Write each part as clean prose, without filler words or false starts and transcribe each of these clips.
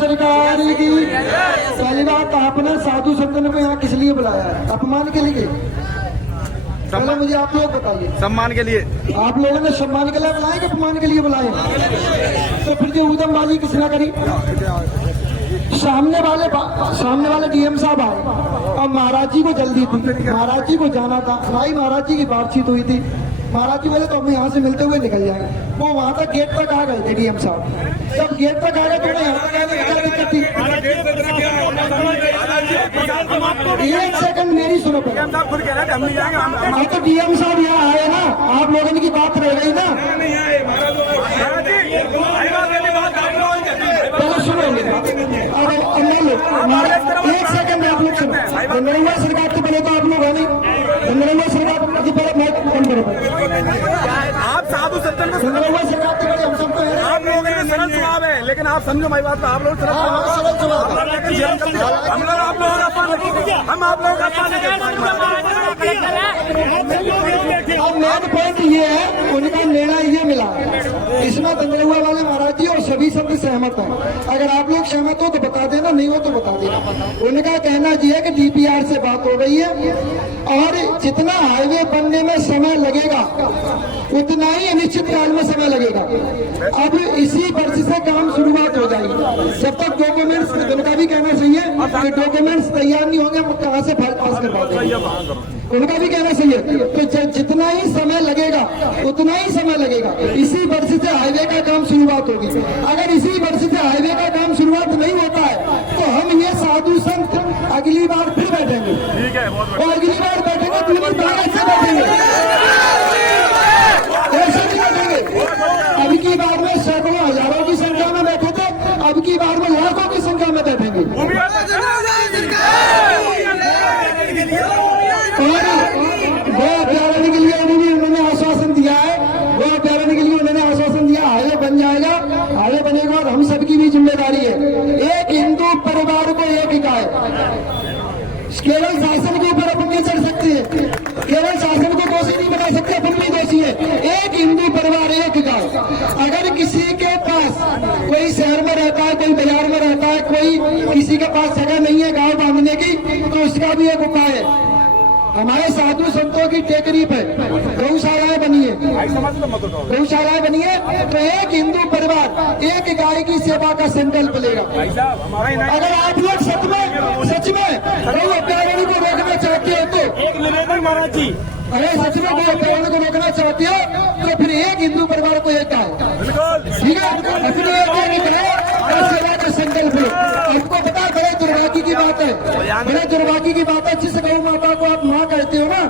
सरकार की पहली बात, आपने साधु संतन को यहाँ किस लिए बुलाया है? अपमान के लिए? पहले मुझे आप लोग बताइए। सम्मान के लिए। आप लोगों ने सम्मान के लिए बुलाए कि अपमान के लिए बुलाए? तो फिर जो उदमबाजी किसने करी? सामने वाले डीएम साहब आए और महाराज जी को जल्दी थी, महाराज जी को जाना था, भाई महाराज जी की बातचीत हुई थी। महाराज जी बोले तो हम यहाँ से मिलते हुए निकल जाएंगे। वो वहाँ तक गेट तक आ गए थे डीएम साहब। जब गेट तक आ गए तो यहाँ तक आने में क्या दिक्कत थी? एक सेकंड मेरी सुनो पहले। हाँ तो डीएम साहब यहाँ आए ना, आप लोगों की बात रह गई ना, पहले सुनो एक सेकंड आप लोग सुनो। नरेंद्र सरकार के पहले तो आप लोग है नहीं, नरेंद्र सरकार अभी पहले मैं कौन करो आप साधु सज्जन को नरेंद्र सरकार के पहले हम सबको है, आप लोगों का सरल स्वभाव है, लेकिन आप समझो मेरी बात, आप लोग सरल स्वभाव, हम लोग आप लोगों का हम आप लोगों का। अब मेन पॉइंट ये है, उनका निर्णय ये मिला, इसमें दंगरुआ वाले महाराज जी और सभी संत सहमत हैं। अगर आप लोग सहमत हो तो बता देना, नहीं हो तो बता देना। उनका कहना ये है कि डीपीआर से बात हो गई है और जितना हाईवे बनने में समय लगेगा उतना ही अनिश्चित काल में समय लगेगा। अब इसी वर्ष से काम शुरुआत हो जाएगी। जब तक डॉक्यूमेंट्स, उनका भी कहना सही है कि डॉक्यूमेंट्स तैयार नहीं होंगे हम कहाँ से पास करवा देंगे, उनका भी कहना सही है। तो जितना ही समय लगेगा उतना ही समय लगेगा। इसी वर्ष से हाईवे का काम शुरुआत होगी। अगर इसी वर्ष से हाईवे का काम शुरुआत नहीं होता है तो हम ये साधु संत अगली बार फिर बैठेंगे, और अगली बार बैठेंगे पूरी ताकत से बैठेंगे, ऐसे नहीं बैठेंगे। अब की बार में सैकड़ों हजारों की संख्या में बैठे थे, अब की बार में लाखों की संख्या में बैठेंगे। वो अभ्यारण्य के लिए उन्होंने आश्वासन दिया है, वो अभ्यारण्य के लिए उन्होंने आश्वासन दिया, हाईवे बन जाएगा, हाईवे बनेगा और हम सबकी भी जिम्मेदारी है। एक हिंदू परिवार को एक गाय, केवल शासन के ऊपर अपन नहीं चढ़ सकते हैं, केवल शासन को दोषी नहीं बना सकते, अपन भी दोषी है। एक हिंदू परिवार एक गाय। अगर किसी के पास कोई शहर में रहता है, कोई बाजार में रहता है, कोई किसी के पास जगह नहीं है गाय बांधने की, तो उसका भी एक उपाय है। हमारे साधु संतों की टेकरी पे गौशालाएं बनी है, गौशालाएं बनी है, तो एक हिंदू परिवार एक गाय की सेवा का संकल्प लेगा। अगर आप लोग सच में गौ अभ्यारण्य को रोकना चाहते हो तो एक निवेदन महाराज जी, अरे सच में गौ अभ्यारण्य को रोकना चाहते हो तो फिर एक हिंदू परिवार को एक गाय, ठीक है, अपने सेवा का संकल्प लो। आपको पता है बड़े दुर्भाग्य की बात है, बड़े दुर्भाग्य की बात है, जिस गौ माता को आप माँ कहते हो ना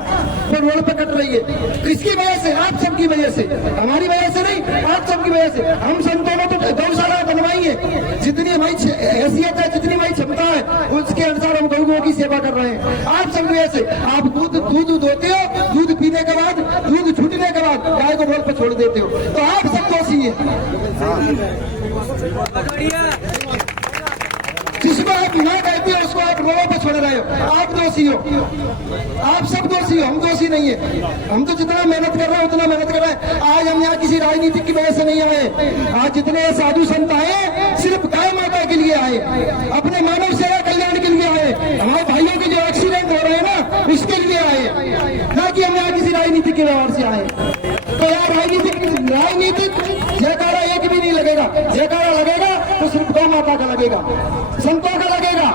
वो रोड पे कट रही है। किसकी वजह से? आप सबकी वजह से, हमारी वजह से नहीं, आप सबकी वजह से। हम संतों ने तो गौशाला बनवाई है, जितनी हमारी हैसियत है, जितनी हमारी क्षमता है, उसके अनुसार हम गौओं की सेवा कर रहे हैं। आप सबकी वजह से आप दूध दोते हो, दूध पीने के बाद, दूध छूटने के बाद गाय को रोड पे छोड़ देते हो, तो आप सब दोषी है। जिसको आप ना कहते हो उसको आप रोड पे छोड़ रहे हो, आप दोषी हो, आप सब दोषी हो, हम दोषी नहीं है। हम तो जितना मेहनत कर रहे हैं उतना मेहनत कर रहे हैं। आज हम यहाँ किसी राजनीति की वजह से नहीं आए, आज जितने साधु संत आए सिर्फ गाय माता के लिए आए, अपने मानव सेवा कल्याण के लिए आए, हमारे भाइयों के जो एक्सीडेंट हो रहे हैं ना उसके लिए आए, ना कि हम यहाँ किसी राजनीति के व्यवहार से आए। तो यार राजनीतिक जयकारा एक भी नहीं लगेगा, जयकारा लगेगा तो सिर्फ गौ माता का लगेगा, संतों का लगेगा।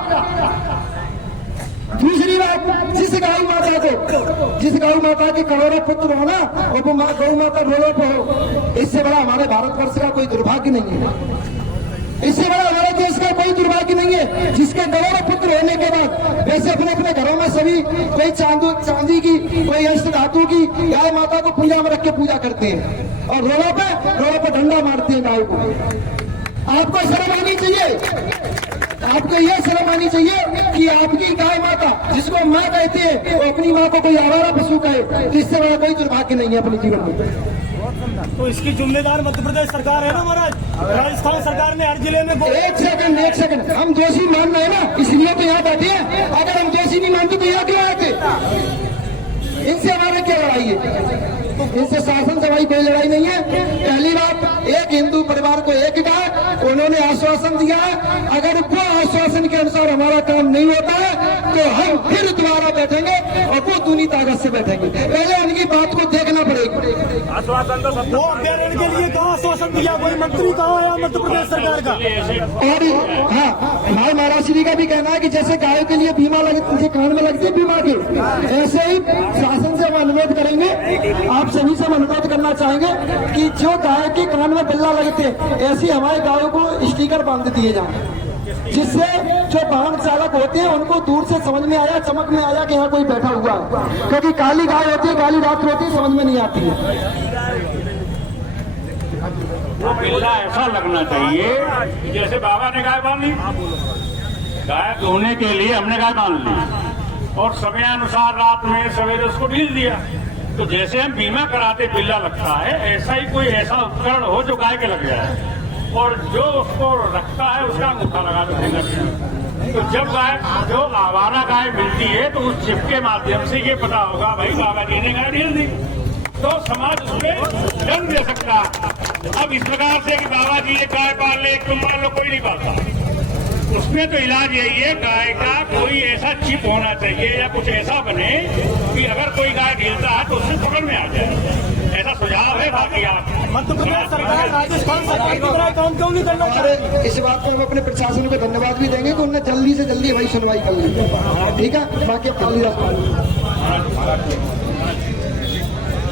दूसरी बात, जिस गौ माता के करोड़ों पुत्र हो ना, और वो गौ माता रोडों पर हो, इससे बड़ा हमारे भारतवर्ष का कोई दुर्भाग्य नहीं है, इससे बड़ा हमारे देश का कोई दुर्भाग्य नहीं है। जिसके करोड़ों पुत्र होने के बाद वैसे अपने अपने घरों में सभी कोई चांदी की, कोई अष्ट धातु की गाय माता को पूजा में रख के पूजा करते हैं और रोडों पे डंडा मारते हैं गाय को। आपको शर्म आनी चाहिए, आपको यह शर्म आनी चाहिए कि आपकी गाय माता जिसको माँ कहते हैं वो अपनी माँ को कोई आवारा पशु कहे, तो इससे बड़ा कोई दुर्भाग्य नहीं है अपने जीवन में। तो इसकी जिम्मेदार मध्य प्रदेश सरकार है ना महाराज, राजस्थान सरकार ने हर जिले में। एक सेकंड, हम दोषी मान रहे हैं ना, इसलिए तो यहाँ बैठे हैं। अगर हम दोषी नहीं मानते तो यहाँ क्यों आए थे? इनसे हमारे क्या लड़ाई है? इनसे शासन से भाई कोई लड़ाई नहीं है। पहली बात, एक हिंदू परिवार को एक का उन्होंने आश्वासन दिया है, अगर वो आश्वासन के अनुसार हमारा काम नहीं होता है तो हम फिर दोबारा बैठेंगे और वो दूनी ताकत से बैठेंगे। पहले उनकी बात को देखना पड़ेगा। आश्वासन तो सब अभ्यारण के लिए कहाँ आश्वासन दिया, कोई मंत्री कहाँ या मध्य प्रदेश सरकार का? और हाँ, भाई महाराज श्री का भी कहना है कि जैसे गायों के लिए बीमा लगती, कान में लगती है बीमा की, ऐसे ही शासन से हम अनुरोध करेंगे, आप सभी से हम अनुरोध करना चाहेंगे कि जो गाय के कान में बिल्ला लगते ऐसी हमारे गायों को स्टिकर बांध दिए जाए, जिससे जो वाहन चालक होते हैं उनको दूर से समझ में आया, चमक में आया कि यहाँ कोई बैठा हुआ है। क्योंकि काली गाय होती है, काली रात होती है, समझ में नहीं आती है। वो बिल्ला ऐसा लगना चाहिए जैसे बाबा ने गाय बांध ली, गाय धोने के लिए हमने गाय बांध ली और समयानुसार रात में सवेरे उसको ढील दिया। तो जैसे हम बीमा कराते बिल्ला लगता है, ऐसा ही कोई ऐसा उपकरण हो जो गाय के लग जाए और जो उसको रखता है उसका अंगूठा लगा दो। तो जब गाय, जो आवारा गाय मिलती है तो उस चिप के माध्यम से ये पता होगा भाई बाबा जी ने गाय ढील दी, तो समाज उसमें दंड दे सकता। अब इस प्रकार से कि बाबा जी ये गाय पाल ले, तुम मान लो, कोई नहीं पालता, उसमें तो इलाज यही है गाय का कोई ऐसा चिप होना चाहिए या कुछ ऐसा बने कि अगर कोई गाय ढीलता है तो उससे पकड़ में आ जाए। ऐसा सुझाव है। बाकी आप मध्य प्रदेश सरकार, राजस्थान सरकार की तरह काम क्यों नहीं करना चाह रही? और इस बात को हम अपने प्रशासन को धन्यवाद भी देंगे कि उन्होंने जल्दी से जल्दी भाई सुनवाई कर ली। ठीक है, बाकी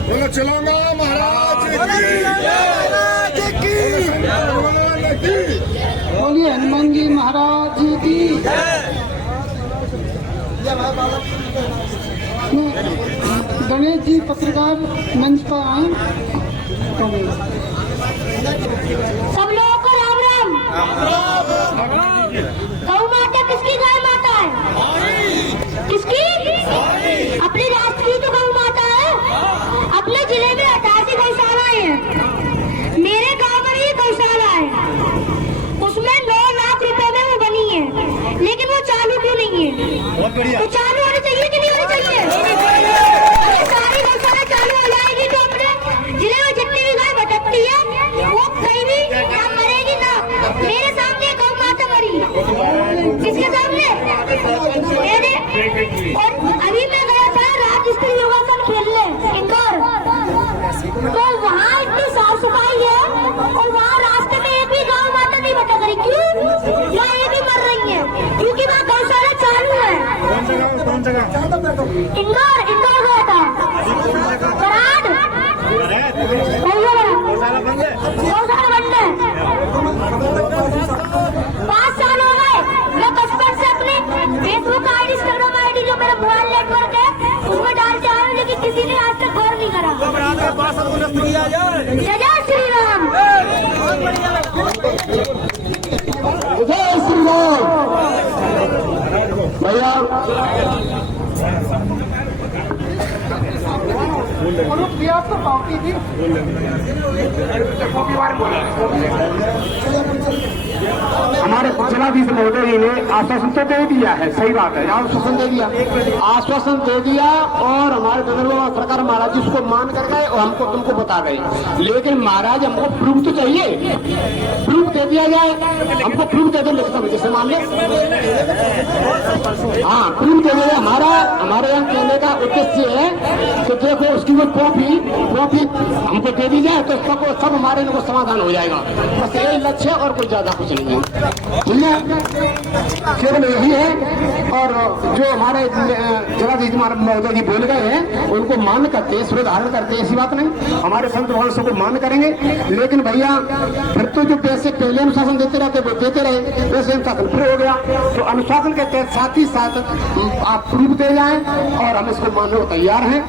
बोलो चलोगा महाराज बोलिए हनुमान जी महाराज की। गणेश जी पत्रकार मंच पर आए। सब लोगों को राम राम। गौ माता किसकी गाय माता है? किसकी? अपनी राष्ट्रीय तो गौ माता है। अपने जिले में 88 गौशालाएं हैं। मेरे गांव में ही गौशाला है, उसमें 9 लाख रुपए में वो बनी है, लेकिन वो चालू क्यों नहीं है? तो चालू होनी चाहिए कि नहीं होनी चाहिए? सारी गौशाला चालू हो जाएगी तो अपने जिले में जितनी भी गाय भटकती है वो कहीं भी ना मरेगी ना। मेरे सामने गौ माता मरी, किसके सामने? मेरे। और अभी मैं गया था राजस्थान योगासन खेलने इंदौर, तो वहाँ इतनी साफ सफाई है और वहाँ रास्ते में एक भी गौ माता नहीं भटक रही। क्यों? या ये भी मर रही है क्योंकि वहाँ गौशाला चालू है। इंदौर गया था, कराड़ गौशाला बंद है। 5 साल हो गए, मैं बचपन से अपने फेसबुक आईडी, इंस्टाग्राम आईडी जो मेरा मोबाइल नेटवर्क है उसमें डालते आ रहे हैं, लेकिन किसी ने आज तक गौर नहीं करा। जय श्री राम। जय श्री राम। भैया तो पार्टी थी हमारे जिलाधीश महोदय जी ने आश्वासन तो दे दिया है, सही बात है, आश्वासन दे दिया, आश्वासन दे दिया और हमारे गवर्नर सरकार महाराज जी उसको मान कर गए और हमको तुमको बता गए। लेकिन महाराज हमको प्रूफ तो चाहिए, प्रूफ दे दिया जाए, हमको प्रूफ दे दो जैसे मामले। हाँ, प्रूफ दे दिया। हमारे यहाँ कहने का उद्देश्य है कि देखो उसकी वो कॉपी हमको दे दी जाए तो सब हमारे को समाधान हो जाएगा। बस यही लक्ष्य है और कोई ज्यादा कुछ नहीं है। ठीक है, केवल यही है। और जो हमारे जिलाधीश महोदय जी बोल गए हैं उनको मान करते, इसमें धारण करते, ऐसी बात नहीं। हमारे संत वंशों को मान करेंगे, लेकिन भैया फिर तो जो पैसे पहले अनुशासन देते रहते वो देते रहे, वैसे अनुशासन फिर हो गया। तो अनुशासन के तहत साथ ही साथ आप प्रूफ दे जाएं और हम इसको मानने को तैयार हैं।